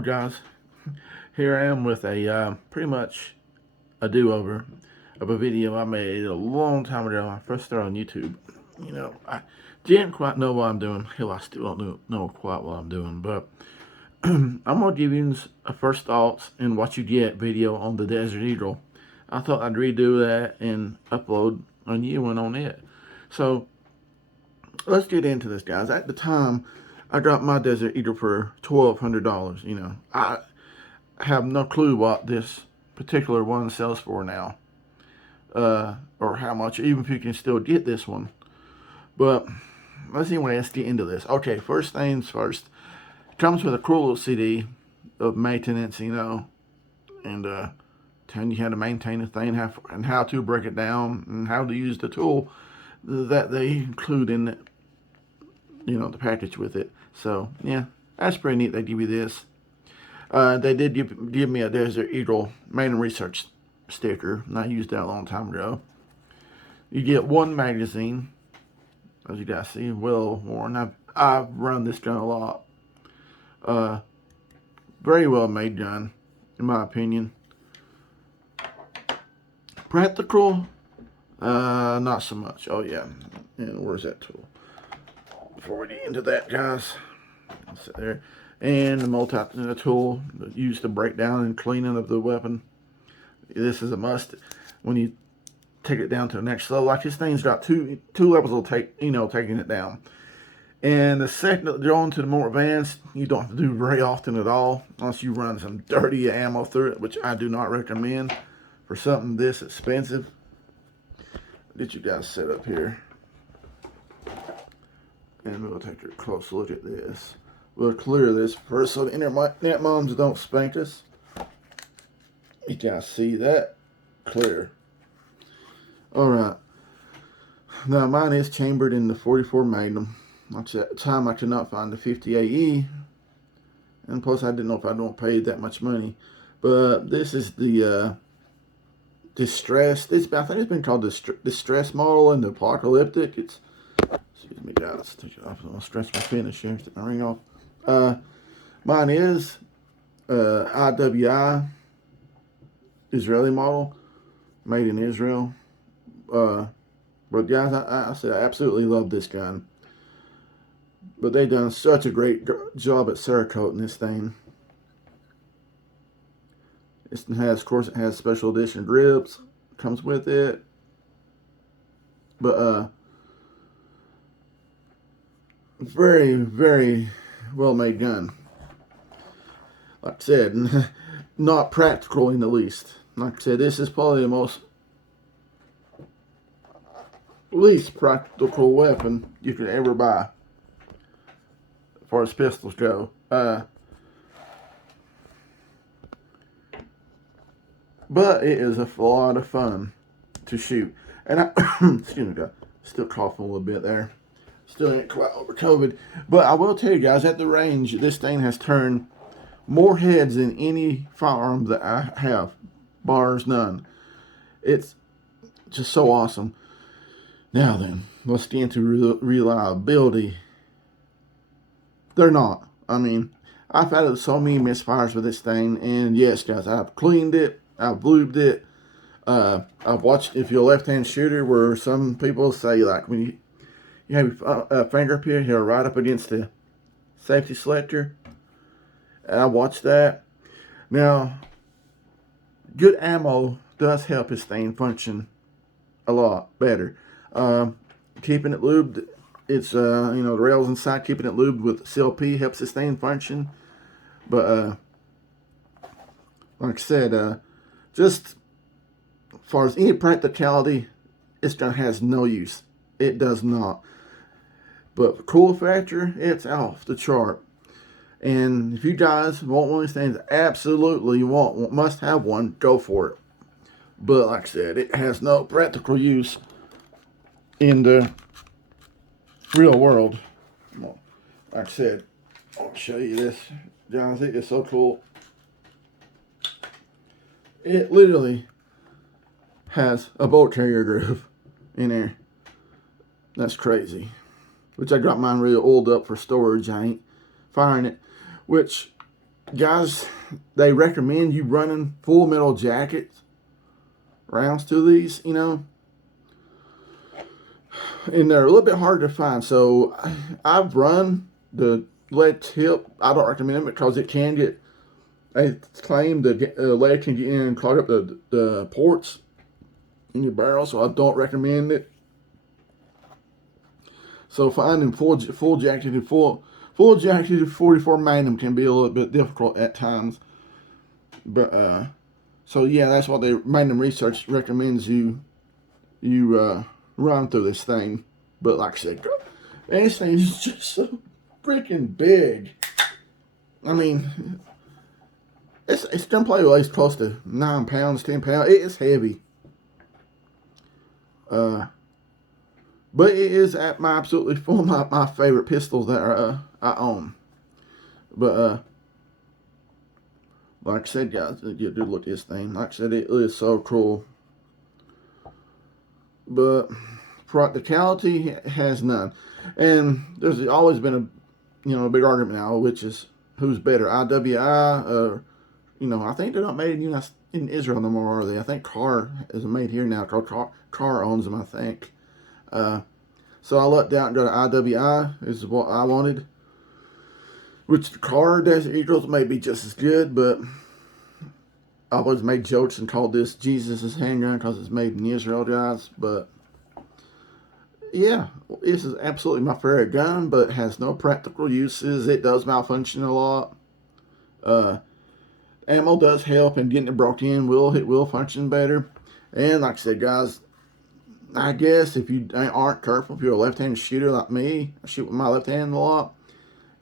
Alright guys, here I am with a pretty much a do-over of a video I made a long time ago when I first started on YouTube. You know, I didn't quite know what I'm doing. Hell, I still don't know quite what I'm doing, but I'm going to give you a first thoughts and what you get video on the Desert Eagle. I thought I'd redo that and upload a new one on it. So, let's get into this, guys. At the time, I got my Desert Eagle for $1,200. You know, I have no clue what this particular one sells for now, or how much, even if you can still get this one. But let's get into this. Okay, first things first. It comes with a cool little CD of maintenance, you know, and telling you how to maintain the thing, and how to break it down, and how to use the tool that they include in it, you know, the package with it. So yeah, that's pretty neat. They give you this. They did give me a Desert Eagle Main Research sticker, and I used that a long time ago. You get one magazine, as you guys see, well worn. I've run this gun a lot. Very well made gun, in my opinion. Practical, not so much. Oh yeah, and where's that tool? Before we get into that, guys, sit there. And the multi-tool used to break down and cleaning of the weapon. This is a must when you take it down to the next level. Like, this thing's got two levels of taking it down. And the second, going to the more advanced, you don't have to do very often at all, unless you run some dirty ammo through it, which I do not recommend for something this expensive. Get you guys set up here, and we'll take a close look at this. We'll clear this first so the internet moms don't spank us. You guys see that? Clear. Alright. Now mine is chambered in the 44 Magnum. At the time I could not find the 50 AE. And plus I didn't know if I'd want to pay that much money. But this is the Distress. I think it's been called the Distress model and the Apocalyptic. It's, excuse me guys, let's take it off. I'll stretch my finish here. Take my ring off. Mine is IWI Israeli model, made in Israel. But guys, I said I absolutely love this gun. But they've done such a great job at cerakoting this thing. It has, of course, it has special edition grips. Comes with it. But very, very well made gun. Like I said, not practical in the least. Like I said, this is probably the least practical weapon you could ever buy, as far as pistols go. But it is a lot of fun to shoot. And I, excuse me, guys, still coughing a little bit there. Still ain't quite over COVID. But I will tell you guys, at the range, this thing has turned more heads than any firearm that I have, bars none. It's just so awesome. Now then, let's get into reliability. They're not. I mean, I've had so many misfires with this thing, and yes, guys, I've cleaned it, I've lubed it. I've watched, if you're a left-hand shooter, where some people say, like, when you have a finger up here, right up against the safety selector. I watched that. Now, good ammo does help this thing function a lot better. Keeping it lubed, it's you know, the rails inside, keeping it lubed with CLP helps this thing function. But like I said, just as far as any practicality, this gun has no use. It does not. But for cool factor, it's off the chart. And if you guys want one of these things, absolutely must have one, go for it. But like I said, it has no practical use in the real world. Well, like I said, I'll show you this, guys. It is so cool. It literally has a bolt carrier groove in there. That's crazy. Which I got mine really oiled up for storage. I ain't firing it. Which guys, they recommend you running full metal jackets rounds to these, and they're a little bit hard to find. So I've run the lead tip. I don't recommend it because it can get. They claim the lead can get in and clog up the ports in your barrel, so I don't recommend it. So finding full jacketed 44 Magnum can be a little bit difficult at times. But so yeah, that's what the Magnum Research recommends you run through this thing. But like I said, this thing is just so freaking big. I mean, it's gonna play weighs close to 9 pounds, 10 pounds. It is heavy. But it is at my absolutely full my favorite pistols that I own. But like I said, guys, you do look at this thing. Like I said, it is so cool. But practicality has none. And there's always been a big argument now, which is who's better, IWI or I think they're not made in Israel no more, are they? I think Carr is made here now. Carr owns them, I think. So I lucked out and got an IWI. Is what I wanted. Which the Carr Desert Eagles may be just as good, but I always made jokes and called this Jesus' handgun because it's made in Israel, guys. But yeah, this is absolutely my favorite gun, but it has no practical uses. It does malfunction a lot. Ammo does help, and getting it brought in will function better. And like I said, guys, I guess if you aren't careful, if you're a left-handed shooter like me, I shoot with my left hand a lot.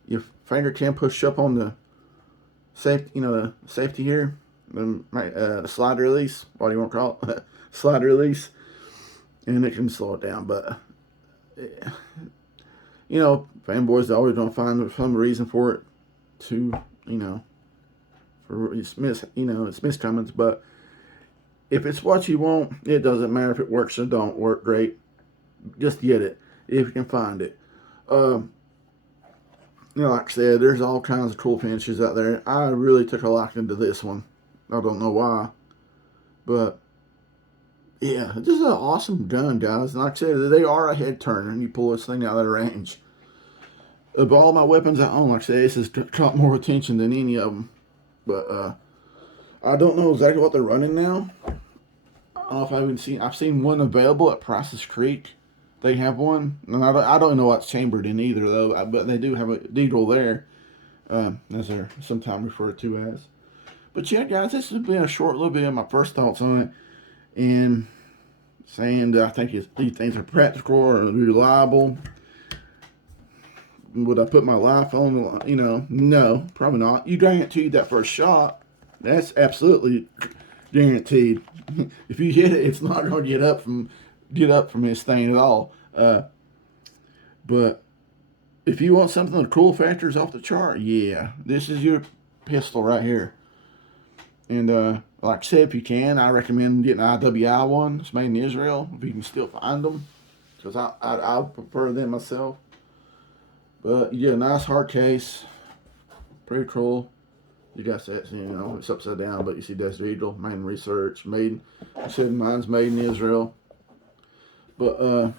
Your finger can push up on the safety, the safety here, the slide release. What do you want to call it? Slide release, and it can slow it down. But fanboys always don't find some reason for it to, for it's miscomings. But if it's what you want, it doesn't matter if it works or don't work great. Just get it if you can find it. Like I said, there's all kinds of cool finishes out there. I really took a liking to this one. I don't know why, but yeah, this is an awesome gun, guys. And like I said, they are a head turner, and you pull this thing out of the range. Of all my weapons I own, like I said, this has caught more attention than any of them. But I don't know exactly what they're running now. I don't know if I've seen one available at Price's Creek. They have one, and I don't know what's chambered in either though. But they do have a deagle there, as they're sometimes referred to as. But yeah, guys, this has been a short little bit of my first thoughts on it, and saying that I think these things are practical or reliable. Would I put my life on? No, probably not. You guaranteed that first shot. That's absolutely guaranteed. If you hit it, it's not going to get up from this thing at all. But if you want something with cool factors off the chart, yeah, this is your pistol right here. And like I said, if you can, I recommend getting an IWI one. It's made in Israel, if you can still find them, because I prefer them myself. But you get a nice hard case, pretty cool. You got that, it's upside down, but you see Desert Eagle, Magnum Research, I said mine's made in Israel. But